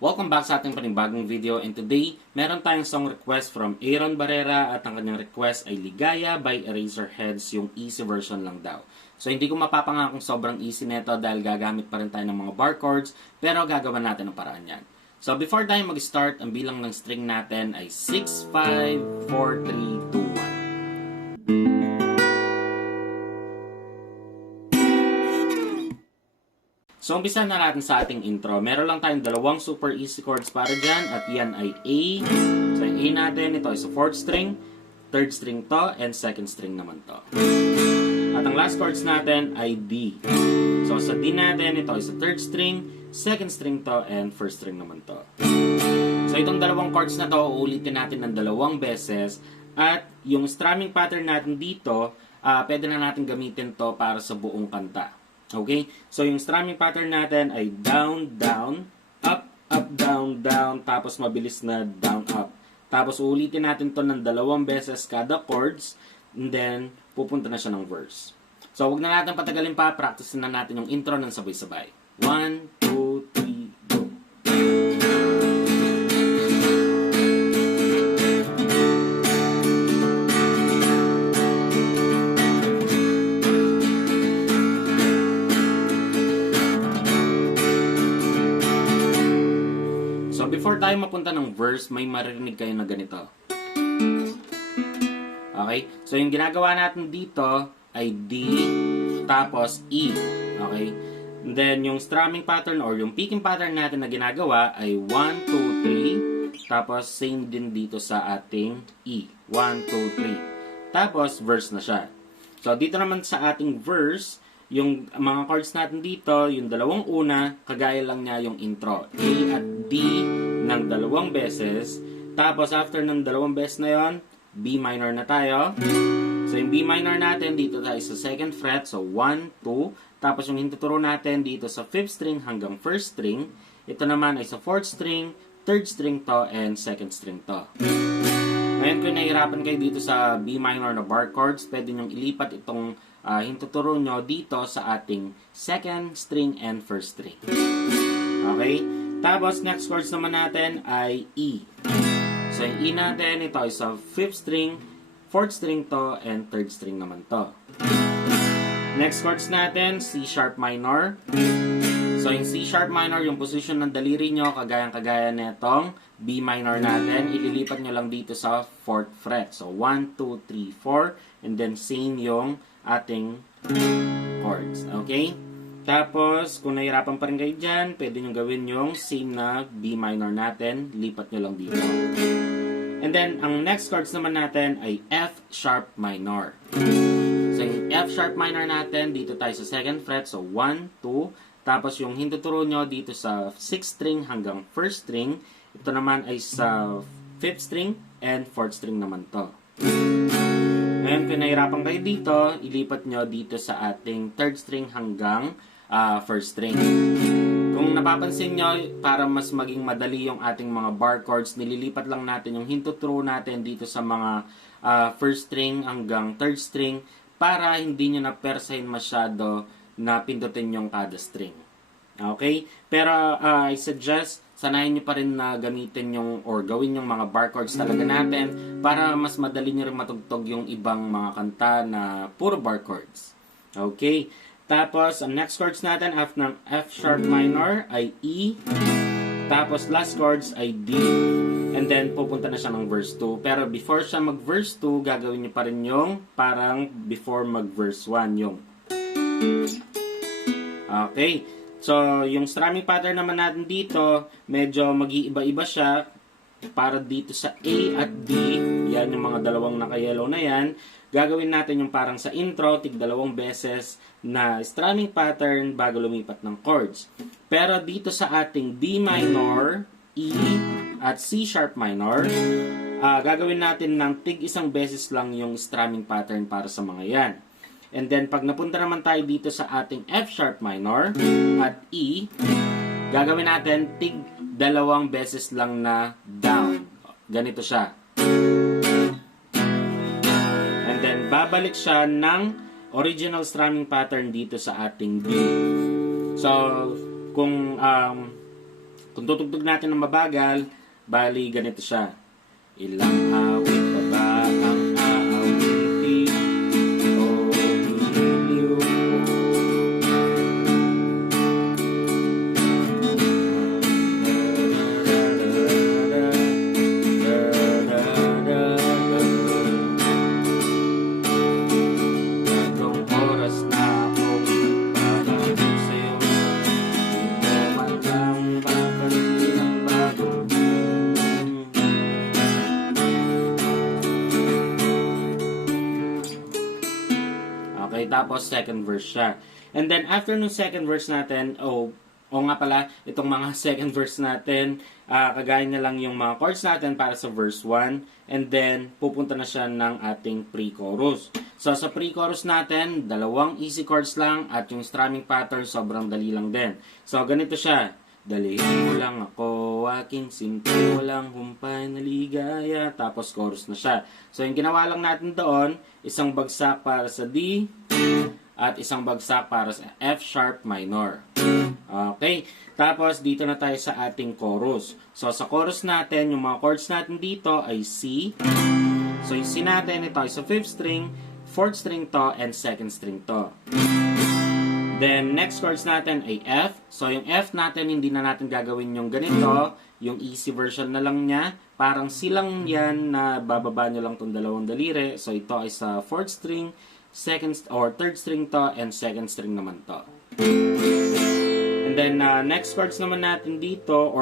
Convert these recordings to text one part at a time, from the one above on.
Welcome back sa ating panibagong video, and today, meron tayong song request from Aaron Barrera at ang kanyang request ay Ligaya by Eraserheads, yung easy version lang daw. So hindi ko mapapangakong sobrang easy neto dahil gagamit pa rin tayo ng mga bar chords, pero gagawa natin ang paraan yan. So before tayo mag-start, ang bilang ng string natin ay 6, 5, 4, 3, 2, 1. So, umpisa na natin sa ating intro. Meron lang tayong dalawang super easy chords para dyan at yan ay A. So, yung A natin, ito ay sa 4th string, 3rd string to, and 2nd string naman to. At ang last chords natin ay D. So, sa D natin, ito ay sa 3rd string, 2nd string to, and 1st string naman to. So, itong dalawang chords na to, uulitin natin ng dalawang beses. At yung strumming pattern natin dito, pwede na natin gamitin to para sa buong kanta. Okay? So, yung strumming pattern natin ay down, down, up, up, down, down, tapos mabilis na down, up. Tapos, uulitin natin to ng dalawang beses kada chords, and then, pupunta na siya ng verse. So, wag na natin patagalin pa, practice na natin yung intro ng sabay-sabay. 1, 2, 3, go! So, before tayo mapunta ng verse, may maririnig kayo na ganito. Okay? So, yung ginagawa natin dito ay D, tapos E. Okay? And then, yung strumming pattern or yung picking pattern natin na ginagawa ay 1, 2, 3. Tapos, same din dito sa ating E. 1, 2, 3. Tapos, verse na siya. So, dito naman sa ating verse, yung mga chords natin dito, yung dalawang una, kagaya lang niya yung intro. A at D ng dalawang beses. Tapos, after ng dalawang beses na yon, B minor na tayo. So, yung B minor natin, dito tayo sa 2nd fret. So, 1, 2. Tapos, yung hintuturo natin dito sa 5th string hanggang 1st string. Ito naman ay sa 4th string, 3rd string to, and 2nd string to. Ngayon, kung nahihirapan kayo dito sa B minor na bar chords, pwede nyong ilipat itong hintuturo nyo dito sa ating 2nd string and 1st string. Okay? Tapos, next chords naman natin ay E. So, yung E natin, ito ay sa 5th string, 4th string to, and 3rd string naman to. Next chords natin, C sharp minor. So, yung C sharp minor, yung position ng daliri nyo, kagayang-kagaya netong B minor natin, ililipat nyo lang dito sa 4th fret. So, 1, 2, 3, 4, and then same yung ating chords. Okay? Tapos, kung nahirapan pa rin kayo dyan, pwede nyo gawin yung same na B minor natin. Lipat nyo lang dito. And then, ang next chords naman natin ay F sharp minor. So, yung F sharp minor natin, dito tayo sa 2nd fret. So, 1, 2. Tapos, yung hintuturo nyo dito sa 6th string hanggang 1st string. Ito naman ay sa 5th string and 4th string naman to. Ngayon, kung nahirapan kayo dito, ilipat nyo dito sa ating 3rd string hanggang 1st string. Kung napapansin nyo, para mas maging madali yung ating mga bar chords, nililipat lang natin yung hintuturo natin dito sa mga 1st string hanggang 3rd string para hindi nyo na-persahin masyado na pindutin yung kada string. Okay? Pero I suggest, sanayin nyo pa rin na gamitin yung or gawin yung mga bar chords talaga natin para mas madali nyo rin matugtog yung ibang mga kanta na puro bar chords. Okay? Tapos, ang next chords natin after ng F sharp minor ay E. Tapos, last chords ay D. And then, pupunta na siya ng verse 2. Pero before siya mag-verse 2, gagawin nyo pa rin yung parang before mag-verse 1. Yung. Okay. So, yung strumming pattern naman natin dito, medyo mag-iiba-iba siya. Para dito sa A at D, yan yung mga dalawang naka-yellow na yan. Gagawin natin yung parang sa intro, tig-dalawang beses na strumming pattern bago lumipat ng chords. Pero dito sa ating B minor, E, at C sharp minor, gagawin natin ng tig-isang beses lang yung strumming pattern para sa mga yan. And then, pag napunta naman tayo dito sa ating F sharp minor at E, gagawin natin tig-dalawang beses lang na down. Ganito siya. And then, babalik siya ng original strumming pattern dito sa ating B. So, kung Kung tutugtog natin ng mabagal, bali ganito siya. Ilang awit pa ba ang aawitin? O niliw ko. Tatlong oras na akong nagpapagod sa'yo. Hindi mo man lang papansin ang bago. Okay, tapos second verse siya. And then after nung second verse natin, o nga pala, itong mga second verse natin, kagaya na lang yung mga chords natin para sa verse 1. And then, pupunta na siya ng ating pre-chorus. So, sa pre-chorus natin, 2 easy chords lang at yung strumming pattern, sobrang dali lang din. So, ganito siya. Dalihin mo lang ako, aking simple, walang humpay na ligaya. Tapos, chorus na siya. So, yung ginawa lang natin doon, isang bagsak para sa D, at isang bagsak para sa F sharp minor. Okay. Tapos, dito na tayo sa ating chorus. So, sa chorus natin, yung mga chords natin dito ay C. So, yung C natin, ito ay sa 5th string, 4th string to, and 2nd string to. Then, next chords natin ay F. So, yung F natin, hindi na natin gagawin yung ganito. Yung easy version na lang niya. Parang silang yan na bababa nyo lang itong dalawang daliri. So, ito ay sa 4th string, 3rd string to, and 2nd string naman to. And then, next chords naman natin dito,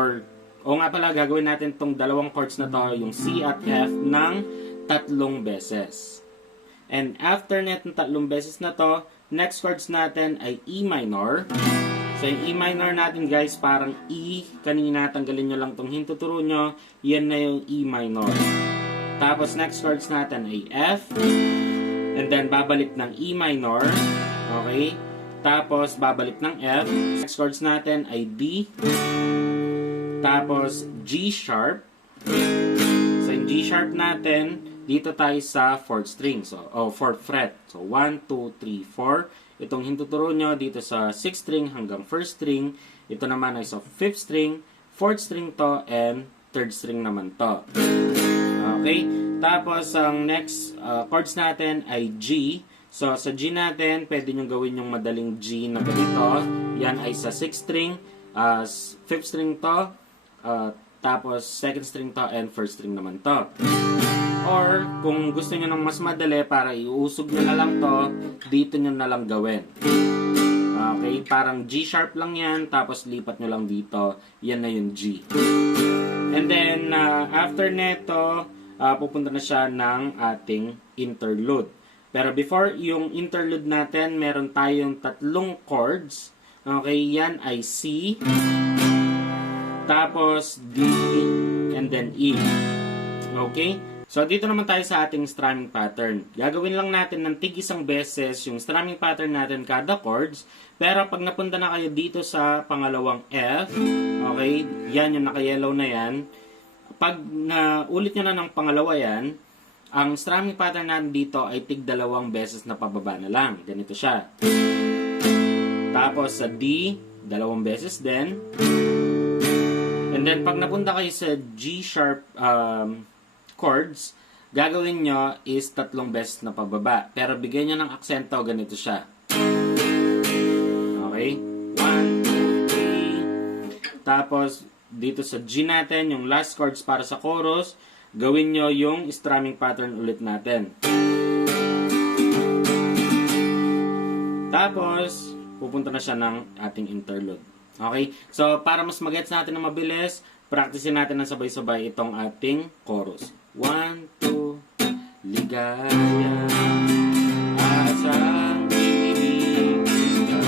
nga pala, gagawin natin itong dalawang chords na to, yung C at F, ng 3 beses. And after netong 3 beses na to, next chords natin ay E minor. So, yung E minor natin, guys, parang E, kanina tanggalin nyo lang itong hintuturo nyo, yan na yung E minor. Tapos, next chords natin ay F. And then, babalik ng E minor. Okay? Tapos, babalik ng F. Next chords natin ay D. Tapos, G sharp. So, yung G sharp natin, dito tayo sa 4th string. So, 4th fret. So, 1, 2, 3, 4. Itong hintuturo nyo dito sa 6th string hanggang 1st string. Ito naman ay sa 5th string, 4th string to, and 3rd string naman to. Okay? Tapos, ang next chords natin ay G. So, sa G natin, pwede nyo gawin yung madaling G na ganito. Yan ay sa 6th string, 5th string to, tapos 2nd string to, and 1st string naman to. Or, kung gusto nyo ng mas madali, para iusog nyo na lang to, dito nyo na lang gawin. Okay? Parang G sharp lang yan, tapos lipat nyo lang dito. Yan na yung G. And then, after neto, pupunta na siya ng ating interlude. Pero before yung interlude natin, meron tayong 3 chords. Okay, yan ay C, tapos D, and then E. Okay? So, dito naman tayo sa ating strumming pattern. Gagawin lang natin ng tig-isang beses yung strumming pattern natin kada chords. Pero pag napunta na kayo dito sa pangalawang F, okay, yan yung naka-yellow na yan. Pag ulit nyo na ng pangalawa yan, ang strumming pattern natin dito ay tig-2 beses na pababa na lang. Ganito siya. Tapos sa D, 2 beses din. And then pag napunta kayo sa G sharp chords, gagawin nyo is 3 beses na pababa. Pero bigyan nyo ng aksento, ganito siya. Okay? 1, 2, 3. Tapos, dito sa G natin, yung last chords para sa chorus, gawin nyo yung strumming pattern ulit natin. Tapos, pupunta na siya ng ating interlude. Okay? So, para mas mag-gets natin na mabilis, practicein natin ng sabay-sabay itong ating chorus. 1, 2, ligaya, asang ibig ka,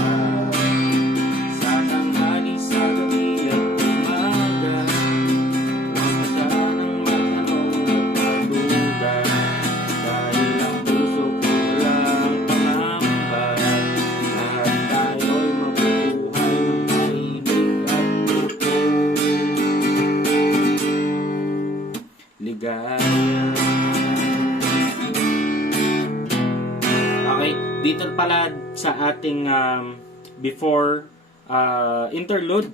sa tanghali, sa gabi at umaga, huwag ka sanang magtanong at magduda, dahil ang puso ko lang pangamba, at tayo'y mabubuhay ng maibig at puso. Ligaya. Okay, dito pala sa ating before interlude,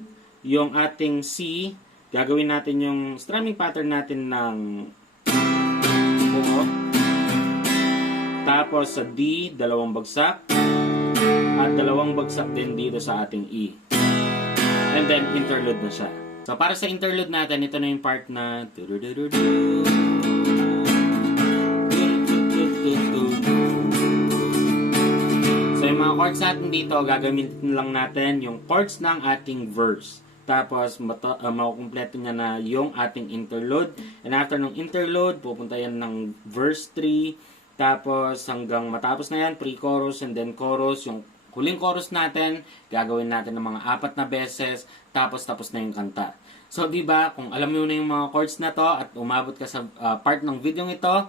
yung ating C, gagawin natin yung strumming pattern natin ng bungo. Tapos sa D, dalawang bagsak. At dalawang bagsak din dito sa ating E. And then interlude na siya. So para sa interlude natin, ito na yung part na yung mga chords natin dito, gagamitin lang natin yung chords ng ating verse. Tapos, makukumpleto niya na yung ating interlude. And after ng interlude, pupunta yan ng verse 3. Tapos, hanggang matapos na yan, pre-chorus and then chorus. Yung huling chorus natin, gagawin natin ng mga 4 na beses. Tapos na yung kanta. So, di ba, kung alam mo na yung mga chords na to at umabot ka sa part ng video ito,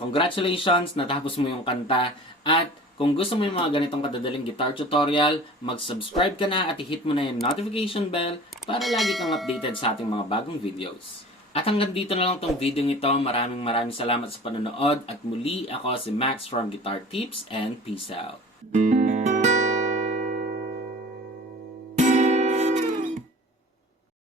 congratulations, natapos mo yung kanta. At kung gusto mo yung mga ganitong kadadaling guitar tutorial, mag-subscribe ka na at i-hit mo na yung notification bell para lagi kang updated sa ating mga bagong videos. At hanggang dito na lang tong video ito. Maraming salamat sa panonood at muli ako si Max from Guitar Tips and peace out.